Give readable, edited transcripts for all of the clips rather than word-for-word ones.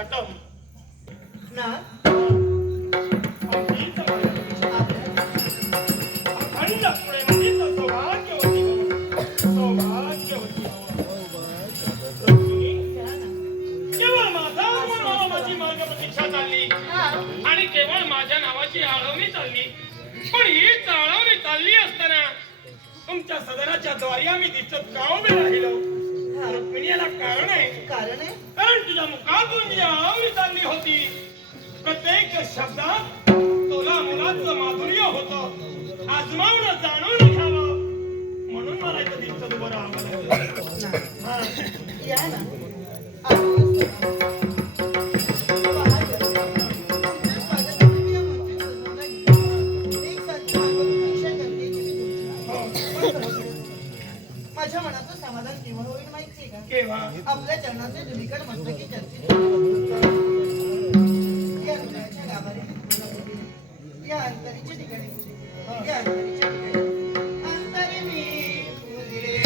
साठम ना अखंड प्रेमाची सौभाग्यवती सौभाग्यवती केवळ माझा माझी मार्ग प्रतीक्षा चालली आणि केवळ माझ्या नावाची आळवणी चालली. पण ही आळवणी चालली असताना तुमच्या सदनाच्या द्वारी आम्ही दिसत का उभे राहिलो? रुक्मिणी याला कारण आहे. कारण तुझ्या मुखातून जी आळवणी चालली होती प्रत्येक शब्दात तोला मुलाचं माधुर्य होतं. आजमावून जाणून घ्यावं म्हणून मला इथं दिसत उभं राहावं लागलं. या ना माझ्या मनाचं समाधान केव्हा होईल माहितीये का? केव्हा? आपल्या चरणाचे धुलीकड मस्तकी चर्चित या हृदयाच्या गाभाऱ्यात या अंतरीच्या ठिकाणी या अंतरीच्या ठिकाणी अंतरी मी तुझे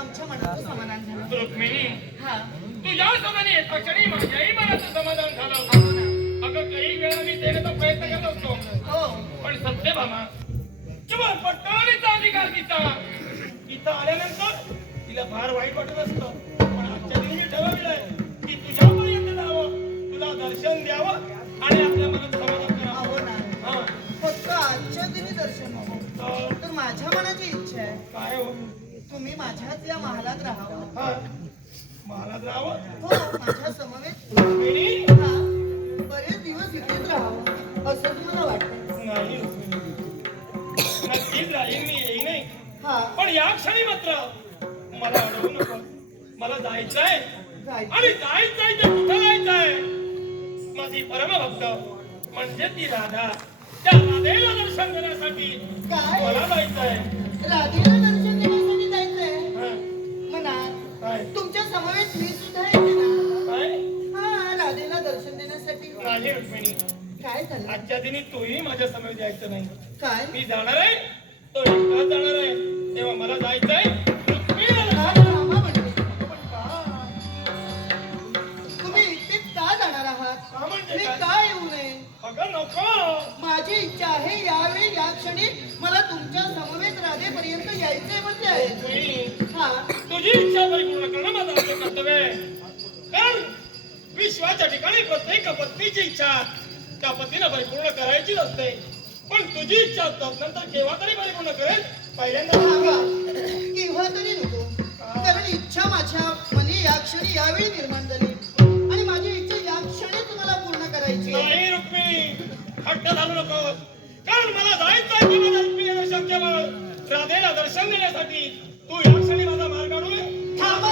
आमच्या मनाचं समाधान झालं. रुक्मिणी हा तुझ्या सदाने येत क्षणी माझ्याही मनाचं समाधान झालं. अगं काही वेळा मी देण्याचा प्रयत्न करत असतो पण सत्यभामा केवळ पटकनीचा अधिकार तिचा. इथं आल्यानंतर तिला फार वाईट वाटत असतं. पण आजच्या दिवशी ठरवलंय की तुझ्यापर्यंत जावं, तुला दर्शन द्यावं आणि आपल्या मनात समाधान करावं. हो ना फक्त आजच्या दिनी दर्शन हवं तर माझ्या मनाची इच्छा आहे. काय हो? तुम्ही माझ्याच या महालात राहावं. महालात राहावं? हो माझ्या समवेत रुक्मिणी बरेच दिवस इथेच राहावं असं तुम्हाला वाटतं? नाही नक्कीच राहील मी येई नाही. पण या क्षणी मात्र मला अडवू नको. मला जायचंय आणि जायचंय ते कुठं जायचंय? माझी परमभक्त म्हणजे ती राधा, त्या राधेला दर्शन देण्यासाठी मला जायचंय. राधेला दर्शन देण्यासाठी जायचंय म्हणा. तुमच्या समवेत मी सुद्धा येते ना. हा राधेला दर्शन देण्यासाठी. नाही रुक्मिणी काय झालं? आजच्या दिनी तूही माझ्या समोर जायचं नाही. काय? मी जाणार आहे तो एकटाच जाणार आहे. तेव्हा मला जायचंय तुम्ही इतकेच का जाणार आहात? मी का येऊ नये? अगं नको. माझी इच्छा आहे यावेळी या क्षणी मला तुमच्या समवेत राधेपर्यंत यायचे म्हणजे आहे. तुझी इच्छा परिपूर्ण करणं माझं आपलं कर्तव्य आहे. कारण विश्वाच्या ठिकाणी प्रत्येक पत्नीची इच्छा त्या पत्नीला परिपूर्ण करायचीच असते. पण तुझी इच्छा नंतर केव्हा तरी परिपूर्ण करेल. पहिल्यांदा केव्हा तरी नको. कारण इच्छा माझ्या मनी या क्षणी यावेळी निर्माण झाली आणि माझी इच्छा या क्षणी तुम्हाला पूर्ण करायची. नाही रुक्मिणी हट्ट घालू नको. कारण मला जायचं आहे माझ्या रुक्मिणीला शक्यबळ राधेला दर्शन देण्यासाठी. तू या क्षणी माझा मार्ग अडवून थांबा.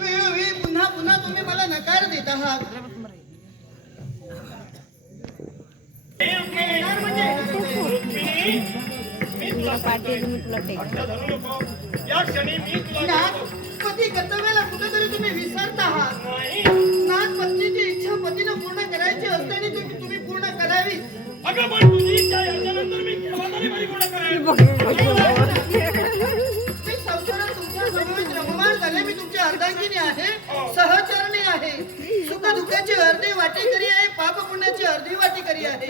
वेळोवेळी पुन्हा पुन्हा तुम्ही मला नकार देत आहात. रुक्मिणी मी तुला पाठी मी तुला टेक अट्टा धरू नको. या क्षणी मी तुला नाथ, देतो. पती कर्तव्याला कुठेतरी तुम्ही विसरत आहात. नाही नाथ, पत्नीची इच्छा पतीनं पूर्ण करायची असताना तुम्ही पूर्ण करावी. अगं पण तुझी इच्छा याच्यानंतर मी केव्हा तरी माझी पूर्ण करेन. मी संसारात तुमच्या समवेत रममाण झाले. मी तुमची अर्धांगिनी आहे, सहचरणी आहे, सुख दुःखाची अर्धी वाटेकरी आहे, पाप पुण्याची अर्धी वाटेकरी आहे.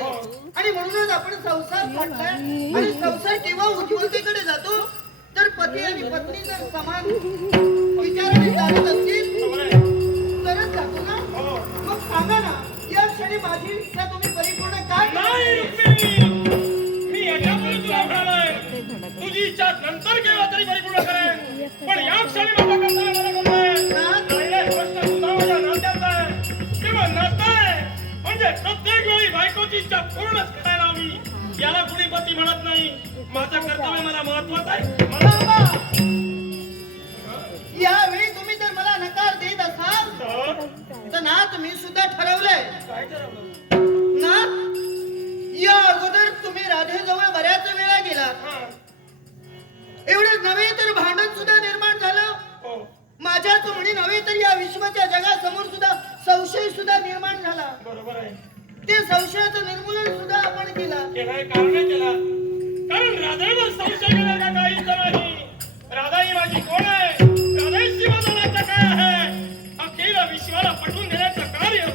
आणि म्हणूनच आपण संसार थाटलाय. आणि संसार केव्हा उज्ज्वलतेकडे जातो तर पती आणि पत्नी जर समान विचाराने चालत असतील तरच जातो ना. मग सांगा ना, या क्षणी माझी इच्छा तुम्ही परिपूर्ण काय नाही रुक्मिणी, मी याच्यापूर्वी तुला म्हणालोय तुझी इच्छा नंतर केव्हा तरी परिपूर्ण करेन. पण या क्षणी माझा कर्तव्य मला करतोय. राहिलाय प्रश्न तुझा माझ्या नात्याचा आहे. किंवा नातं आहे म्हणजे प्रत्येक वेळी बायकोची इच्छा पूर्णच करायला हवी. याला कुणी पती म्हणत नाही. माझं कर्तव्य मला महत्वाचं आहे. मला यावेळी तुम्ही जर मला नकार देत असाल तर ना तुम्ही सुद्धा ठरवलंय काय ठरवलं? ना, या अगोदर तुम्ही राधेजवळ बऱ्याच वेळा गेला. हा. एवढंच नव्हे तर भांडण सुद्धा निर्माण झालं. हो. माझ्याच म्हणी नव्हे तर या विश्वाच्या जगासमोर सुद्धा संशय सुद्धा निर्माण झाला. बरोबर आहे. ते संशयाचं निर्मूलन सुद्धा आपण केलं. केलाय कारण केला. कारण राधावर संशय केला काहीच नाही. राधा ही माझी कोण आहे? राधाची माझा नातं काय आहे? अखिल विश्वाला पटवून देण्याचं कार्य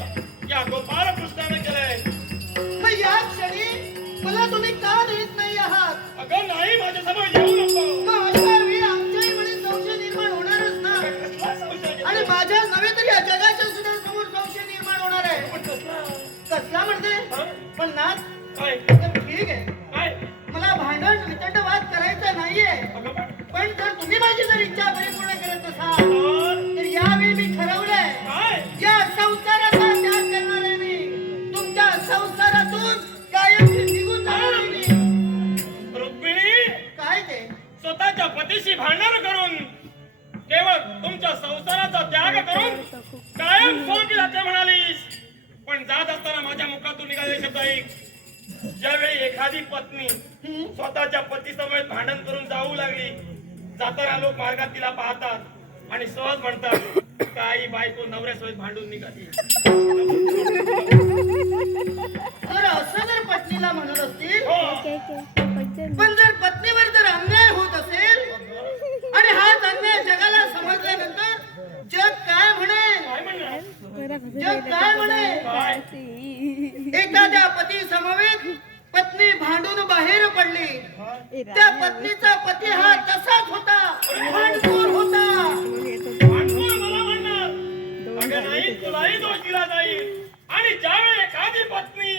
या गोपाळ कृष्णाने केलंय. मग या क्षणी मला तुम्ही का देत नाही आहात? अगं नाही, माझ्या समोर येऊ नको. मग अशा वेळी आमच्याही वेळी संशय निर्माण होणारच ना. कसला संशय केला? आणि माझ्या नव्हे तर या जगाच्या सुद्धा समोर संशय निर्माण होणार आहे. पण कसला? कसला म्हणते? हा? पण नाथ, काय? तर ठीक आहे, काय? मला भांडण वितंडवाद करायचा नाहीये. अगं पण पण जर तुम्ही माझी जर इच्छा परिपूर्ण करत असाल काय? तर यावेळी मी ठरवलंय, काय? या संसाराचा त्याग करणार आहे मी. तुमच्या संसारातून कायमची निघून जाणार आहे मी. रुक्मिणी, काय ते? स्वतःच्या पतीशी भांडण करून केवळ तुमच्या संसाराचा त्याग करून कायम स्वरूपी जाते म्हणालीस. पण जात असताना माझ्या मुखातून निघालेले शब्द ऐक. ज्यावेळी एखादी पत्नी स्वतःच्या पतीसमवेत भांडण करून जाऊ लागली, जाताना लोक मार्गात तिला पाहतात आणि सहज म्हणतात काही बायको नवऱ्यासोबत भांडून निघाली. तर असं जर पत्नीला म्हणत असतील, हो. पण जर पत्नीवर जर अन्याय होत असेल आणि हाच अन्याय जगाला समजल्यानंतर जग काय म्हणेल? काय म्हणणार? जग काय म्हणेल? काय? एखाद्या पती समवेत पत्नी भांडून बाहेर पडली, त्या पत्नीचा पती हा तसाच होता, भांडखोर होता. भांडखोर मला म्हणणार. अगं नाही, तुलाही दोष दिला जाईल. आणि ज्यावेळी एखादी पत्नी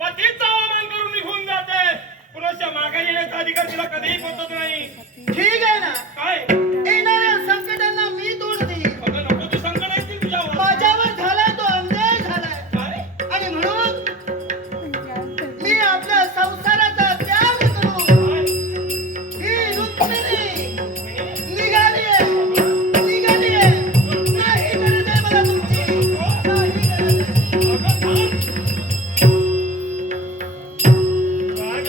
पतीचा अवमान करून निघून जाते, पुरुषाच्या मागे येण्याचा अधिकार तिला कधीही पोचत नाही. ठीक आहे ना, काय? येणाऱ्या संकटांना मी तोड देईन. अगं नको, तू संकट येतील तुझ्यावर. माझ्यावर झालाय तो अन्याय झालाय काय? आणि म्हणून मी आपल्या संसाराचा त्याग करून काय? ही रुक्मिणी निघालीये. नाही गरज आहे मला तुमची, नाही गरज आहे. अगं थांब. राग.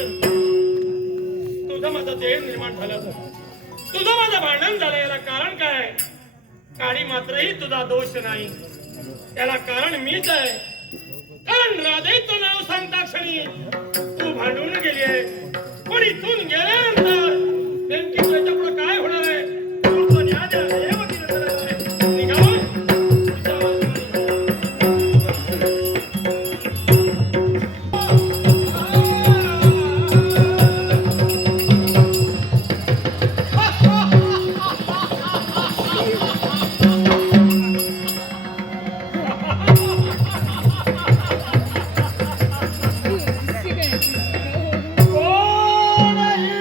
तुझं माझं देह निर्माण झालं, तुझं माझं भांडण झालं. याला कारण काय? काळी मात्रही तुझा दोष नाही. त्याला कारण मीच आहे. कारण राधेचं नाव सांगता क्षणी तू भांडून गेली आहे. पण इथून गेल्यानंतर नेमकी तुझ्या पुढे काय होणार आहे? तुझं न्याय द्या, हे वकील करायचं आहे. निघावं. कोणही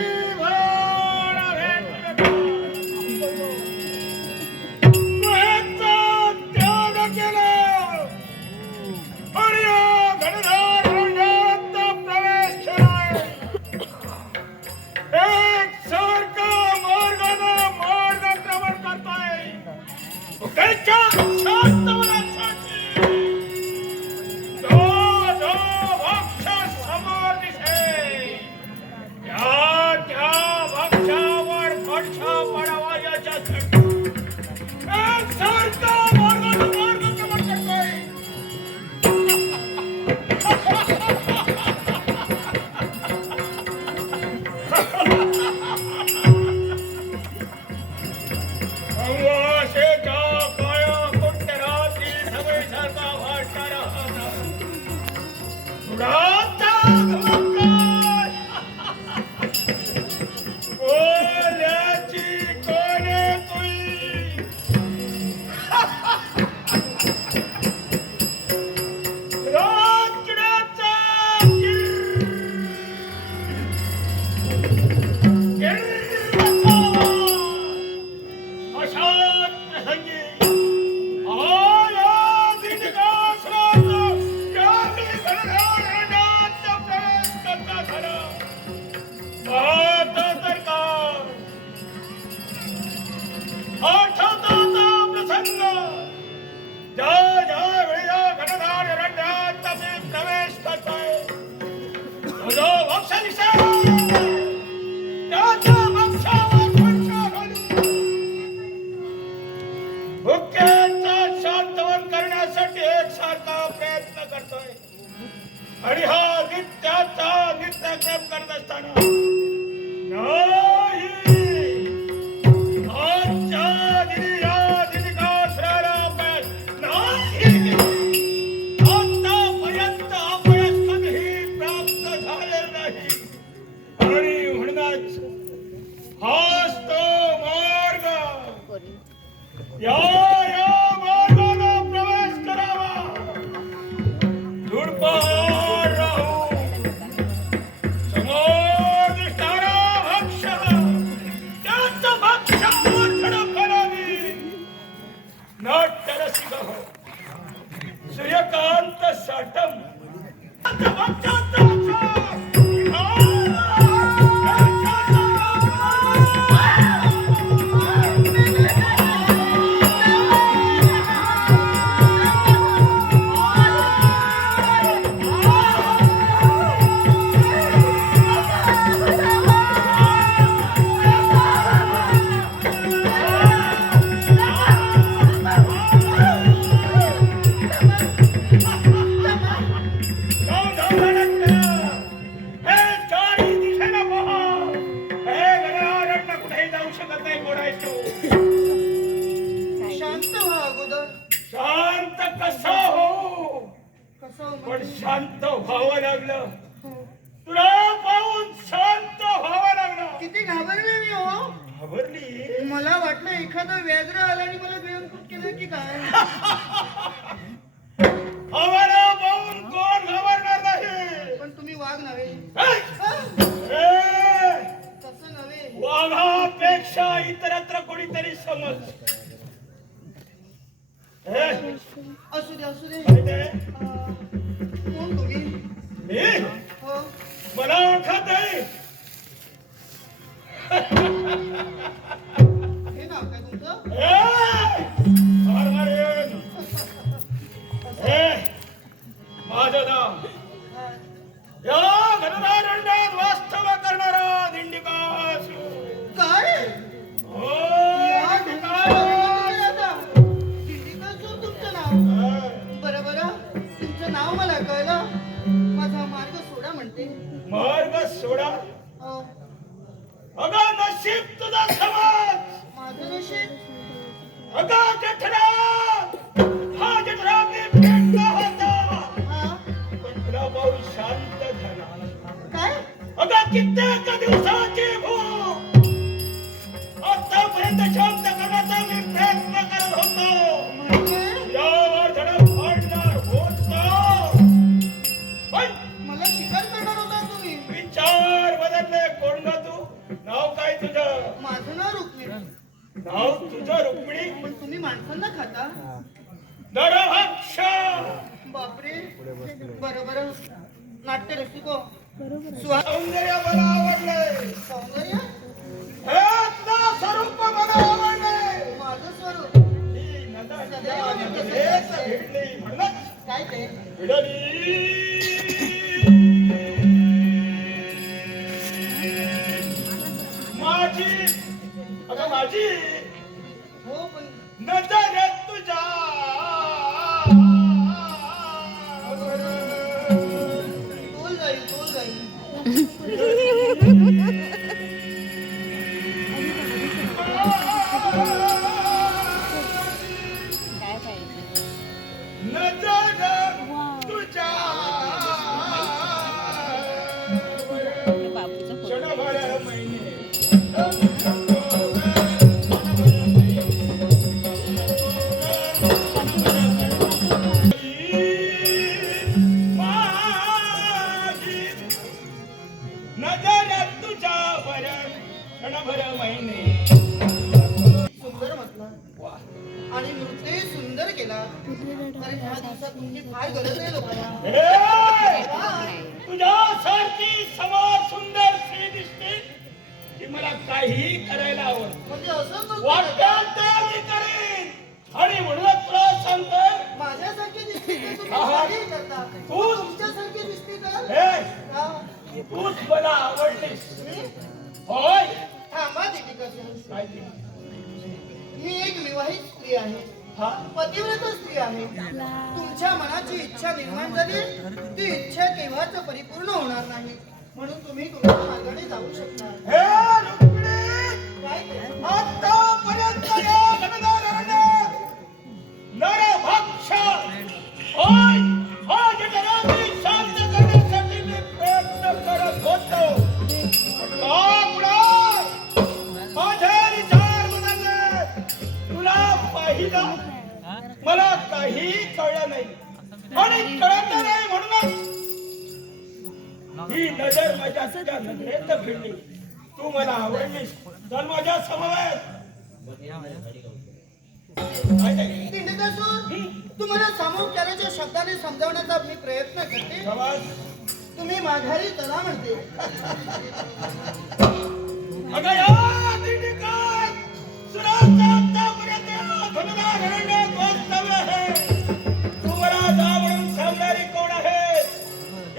नित्याचा नित्यक्रम करत असताना नाही आजच्या दिनी या दिनिकासुराला अपयश नाही. आतापर्यंत अपयश कधीही प्राप्त झालेलं नाही आणि म्हणूनच हाच तो मार्ग. या मार्गाला प्रवेश करावा. धुडपार राहू समोर दिसणारा भक्ष त्याचं भक्ष मोठं करावी. नाट्यरसिक सूर्यकांत साठम शांत व्हा अगोदर. शांत कसा हो कसं पण शांत व्हावं लागलं. तुला पाहून शांत व्हावं लागलं. किती घाबरले मी हो. घाबरली. मला वाटलं एखादं व्याघ्र आलं आणि मला बेअंकुट केलं की काय. आम्हाला पाहून कोण घाबरणार नाही. पण तुम्ही वाघ नव्हे. तसं नव्हे. वाघापेक्षा इतरत्र कोणीतरी समज. असू दे असू दे. कोण तुम्ही. मी हो मला ओळखत आहे. हे नाव काय तुमचं. माझं नाव या घनदारण्यात वास्तव करणारा दिंडिकासुर. काय हो, या ढोंगावर आता दिंडिकासुर तुमचं नाव. बरं बरं तुमचं नाव मला कळलं. माझा मार्ग सोडा म्हणते. मार्ग सोडा. हो. अगं नशीब तुझा समाज. माझं नशीब. अगं जठरा हा जठरा मी पेटला होता हा पण तुला पाहून शांत झाला. काय अगं कित्येक दिवसाची भूक आतापर्यंत शांत करण्याचा मी प्रयत्न करत होतो. म्हणजे यावर धडक पाडणार होतो पण मला शिकार करणार होता तुम्ही. विचार बदलले. कोण ग तू. नाव काय तुझं. माझं नाव रुक्मिणी. नाव तुझं रुक्मिणी. पण तुम्ही माणसांना खाता. नरभक्ष. बापरे. बरं बरं नाट्य रसिको. सौंदर्य मला आवडले. सौंदर्य. हे तुझं स्वरूप मला आवडले. माझं स्वरूप ही नदा हेच भिडली म्हणूनच काय ते. भिडली. माझी अगं माझी हो पण नजर तुझ्या तोल जाईल तोल जाईल. नजर तुझ्या क्षणभर महिने नजर तुझ्यावर क्षणभर महिने. सुंदर म्हटलं आणि नृत्य सुंदर केला. अरे ह्या दिवसात तुमची फार गरज आहे लोकांना. तुझ्यासारखी समाज सुंदर स्त्री दिसते की मला काही करायला आवडतं. म्हणजे असं नृत्य वाटेल ते मी करेन. आणि म्हणून तुला सांगतोय माझ्यासारखी दिसते तर तुम्ही आहा. काहीही करता. तुमच्यासारखी दिसते तर हे हा. तूच मला आवडलीस. मी? होय थांबा दीपिका सर. काय ते? मी एक विवाहित स्त्री आहे. हा पतिव्रत स्त्री आहे. तुमच्या मनाची इच्छा निर्माण झाली, ती इच्छा केव्हाच परिपूर्ण होणार नाही. म्हणून तुम्ही तुमच्या मार्गाने जाऊ शकता. हे रुक्मिणी, काय ते? आतापर्यंत या गणधाराने नरभक्ष होय हा जगराती शांत करण्यासाठी मी प्रयत्न करत होतो. का पुढे माझे विचार बदलले. तुला पाहिलं मला काही कळलं नाही आणि कळत नाही म्हणूनच ही नजर माझ्या तुझ्या नजरेत भिडली. तू मला आवडलीस चल माझ्या समवेत. दिंडकासूर, तुम्हाला सामोपचाराच्या शब्दाने समजावण्याचा मी प्रयत्न करते. तुम्ही माघारी चला म्हणते. अगं या दिंडीकर, सुराचा आतापर्यंत धनुधारण्यात वास्तव्य आहे. तू मला जा म्हणून सांगणारी कोण आहे?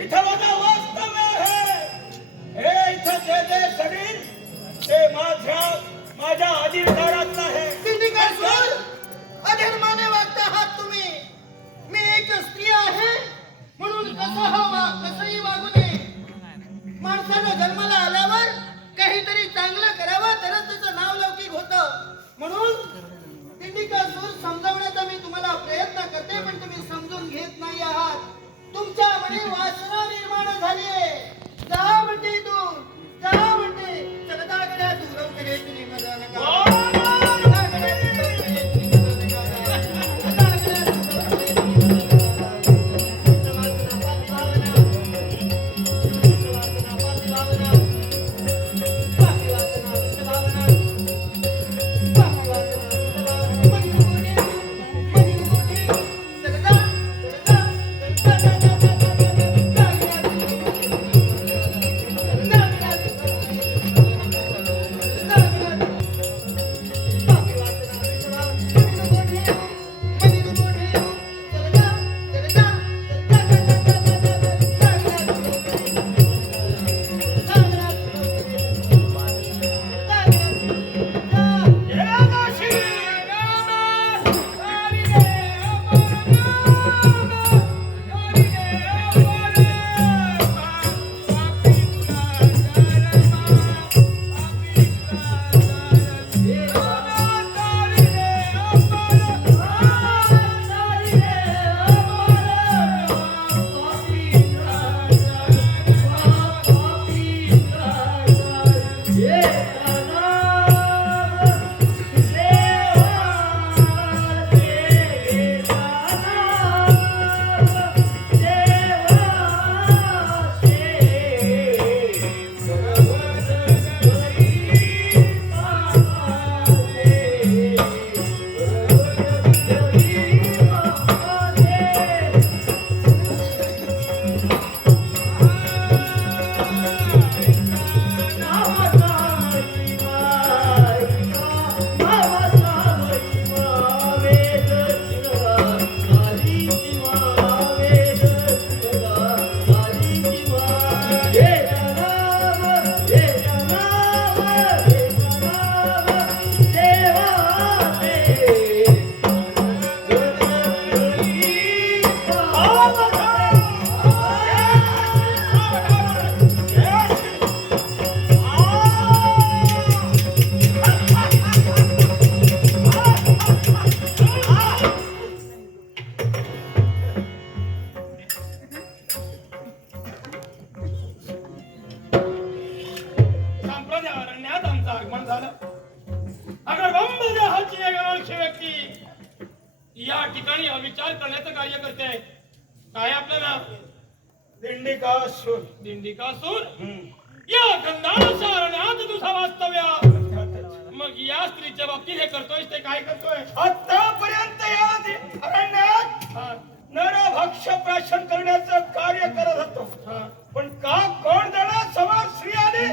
इथं माझं वास्तव्य आहे. हे इथं जे जे शरीर ते माझ्या अधिकारात आहे. दिंडकासूर, अधर्माने वागता आहात तुम्ही. मी एक स्त्री आहे म्हणून कसंही वागू नये. माणसानं जन्माला आल्यावर काहीतरी चांगलं करावं तरच त्याचं नाव लौकिक होतं. म्हणून दिंडकासूर, समजावण्याचा मी तुम्हाला प्रयत्न करते पण तुम्ही समजून घेत नाही आहात. तुमच्या मनी वासना निर्माण झालीये. जा म्हणते तू, जा म्हणते. चलता गड्या दूर करे तुझी मजा नका. या ठिकाणी अविचार करण्याचं कार्य करते. काय आपलं नाव? दिंडिकासूर. दिंडिकासूर या गंधानुसार अरण्यात तुझा वास्तव्य. मग या स्त्रीच्या बाबतीत हे करतोय ते काय करतोय? आतापर्यंत या अरण्यात नरभक्ष प्राशन करण्याचं कार्य करत होतो. पण का कोण जाणार समोर स्त्री आली,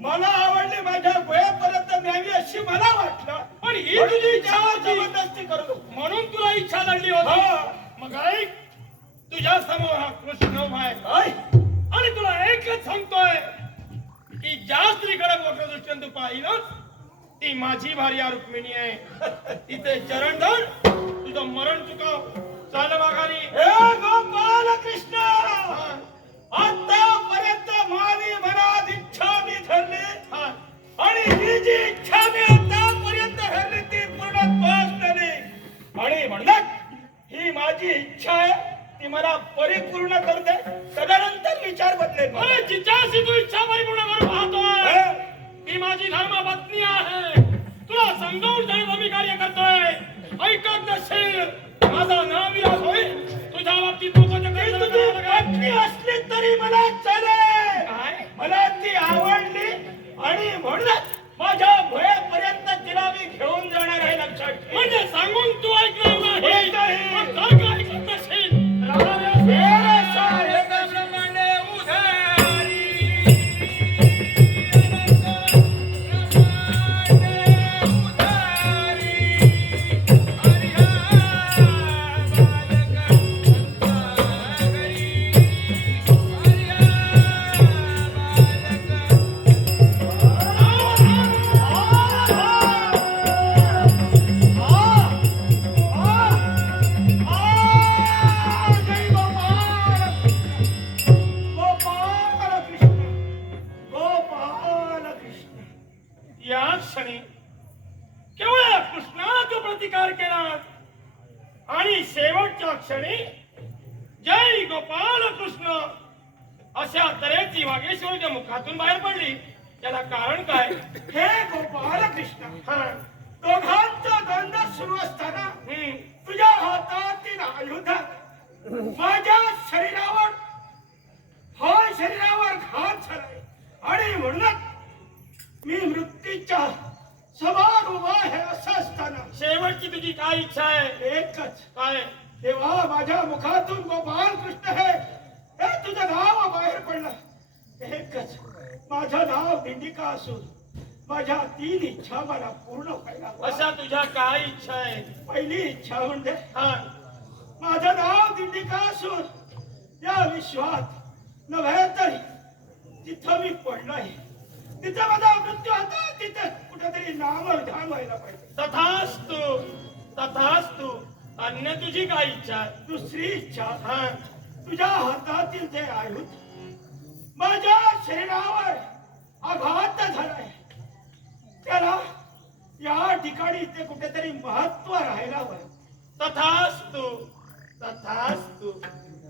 मला आवडली, माझ्या गोयापर्यंत न्यावी अशी मला वाटलं. पण ही तुझी इच्छा जबरदस्ती करतो म्हणून तुला इच्छा लढली होती. मग ऐक, तुझ्या समोर हा कृष्ण उभा आहे आणि तुला एकच सांगतोय की ज्या स्त्रीकडे मोठ्या दृष्टीने तू पाहिलंस ती माझी भार्या रुक्मिणी आहे. तिचे चरण धर, तुझं मरण चुकाव चाल माघारी. हे गोपाल कृष्ण, आतापर्यंत माझी मनात इच्छा मी धरली हा. आणि ही जी इच्छा मी आतापर्यंत धरली ती पूर्णत्वास झाली. आणि म्हणतात ही माझी इच्छा आहे ती मला परिपूर्ण करू दे, तदनंतर विचार बदलेल. अरे जिच्याशी तू इच्छा परिपूर्ण करू पाहतोय हं? ती माझी धर्मपत्नी आहे. तुला समजावून सांगण्याचं मी कार्य करतोय. ऐकत नसेल माझा नाविलास होईल. तुझ्या बाबतीत तू कसं ती करतो तुझी मला काय? पत्नी असली तरी मला चालेल. काय? मला ती आवडली आणि म्हणूनच माझ्या भयेपर्यंत तिला मी घेऊन जाणार आहे, लक्षात ठेव. म्हणजे सांगून तू ऐकणार नाही. होय नाही. मग काय काय ऐकत नसेल? या क्षणी केवळ कृष्णाला तू प्रतिकार केला आणि शेवटच्या क्षणी जय गोपाल कृष्ण अशा तऱ्हेची वागेश्वरीच्या मुखातून बाहेर पडली. त्याला कारण काय? हे गोपाल कृष्ण, हा. दोघांचा द्वंद्व सुरू असताना हम्म. तुझ्या हातातील आयुध माझ्या शरीरावर घात झालाय आणि म्हणूनच मी मृत्यूच्या समोर उभा आहे. असं असताना शेवटची तुझी काय इच्छा आहे? एकच, काय? तेव्हा माझ्या मुखातून गोपाल कृष्ण हे तुझं नाव बाहेर पडलं. एकच, माझं नाव दिंडिका असून माझ्या 3 इच्छा मला पूर्ण व्हायला हव्या. अशा तुझ्या काय इच्छा आहे? पहिली इच्छा म्हणजे हा. माझं नाव दिंडिका असून या विश्वात नव्हे तरी जिथं मी पडलोय तिथं माझा मृत्यू होता, तिथं कुठेतरी नामविधान व्हायला पाहिजे. तथास्तु तथास्तु. अन्य तुझी काय इच्छा आहे? दुसरी इच्छा, हा. तुझ्या हातातील जे आयुध माझ्या शरीरावर आघात झालाय त्याला या ठिकाणी ते कुठेतरी महत्व राहायला हवं. तथास्तु तथास्तु.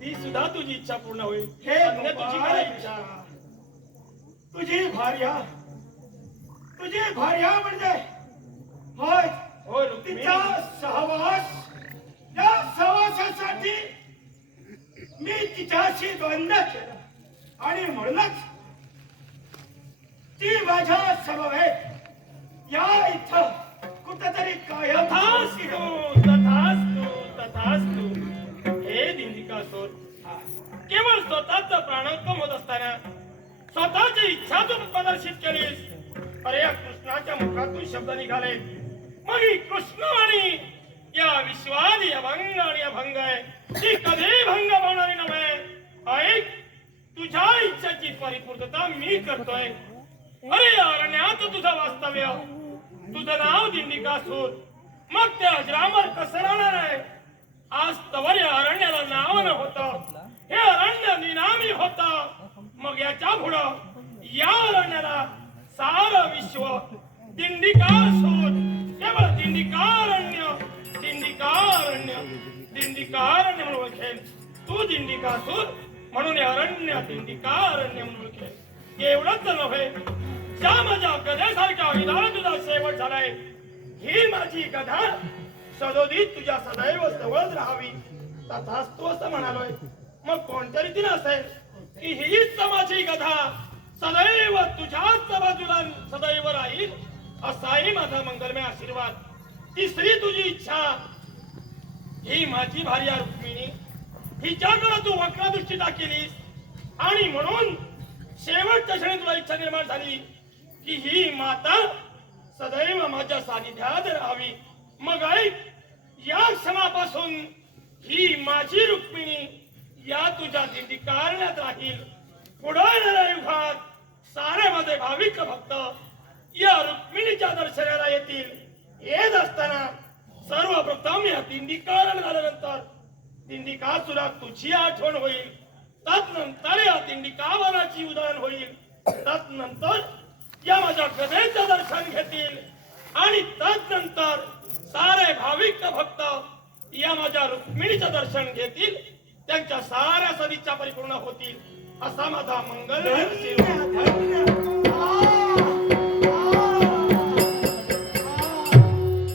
ती सुद्धा तुझी इच्छा पूर्ण होईल. हे अन्य तुझी काय इच्छा? तुझी भार्या म्हणजे होय हो रुक्मिणी. तिचा सहवास, या सहवासासाठी मी तिच्याशी द्वंद्व केलं आणि म्हणूनच ती माझ्या समवेत या इथं कुठेतरी कायम तथास्तु तथास्तु तथास्तु. हे दिंडिकासूर, केवळ स्वतःच प्राणोत्तम होत असताना स्वतःची इच्छा तू प्रदर्शित केलीस. अरे या कृष्णाच्या मुखातून शब्द निघाले. मग ही कृष्ण आणि या विश्वादी अभंग आणि अभंग आहे ती कधी भंग होणारी नव्हे. ऐक, तुझ्या इच्छेची परिपूर्तता मी करतोय. अरे या अरण्यात तुझं वास्तव्य, तुझं नाव दिंडिकासूर. मग ते अजरामर कसं राहणार आहे? आज तवर या अरण्याला नाव न होतं, हे अरण्य निनामी होतं. मग याच्या पुढं या अरण्याला सारं विश्व दिंडिकासूर, केवळ दिंडिकारण्य दिंडिकारण्य दिंडिकारण्य म्हणून ओळखेल. तू दिंडिकासूर म्हणून हे अरण्य दिंडिकारण्य म्हणून ओळखेल. एवढंच नव्हे, ज्या माझ्या गध्यासारख्या विधान तुझा शेवट झालाय, ही माझी गधा सदोदित तुझ्या सदैव जवळच राहावी. तथास्तु असं म्हणालोय. मग कोणत्या रीतीने असेल की हीच माझी गधा सदैव तुझ्याच बाजूला सदैव राहील, असाही माझा मंगलमय आशीर्वाद. तिसरी तुझी इच्छा, ही माझी भार्या रुक्मिणी, हिच्याकडे तू वक्र दृष्टी टाकलीस आणि म्हणून शेवटच्या क्षणी तुला इच्छा निर्माण झाली की ही माता सदैव माझ्या सानिध्यात राहावी. मग ऐक, या क्षणापासून ही माझी रुक्मिणी या तुझ्या दिंडिकारण्यात राहील. पुढे येणाऱ्या युगात सारे माझे भाविक भक्त या रुक्मिणीच्या दर्शनाला येतील. येत असताना सर्वप्रथम या दिंडीकरण झाल्यानंतर दिंडिकासुरात तुझी आठवण होईल. तत्नंतर या दिंडिकावनाची उदाहरण होईल. तत्नंतर या माझ्या गदेचं दर्शन घेतील आणि तत्नंतर सारे भाविक भक्त या माझ्या रुक्मिणीचं दर्शन घेतील. त्यांच्या साऱ्या सदिच्छा परिपूर्ण होतील असा माझा मंगल धन्य, धन्य.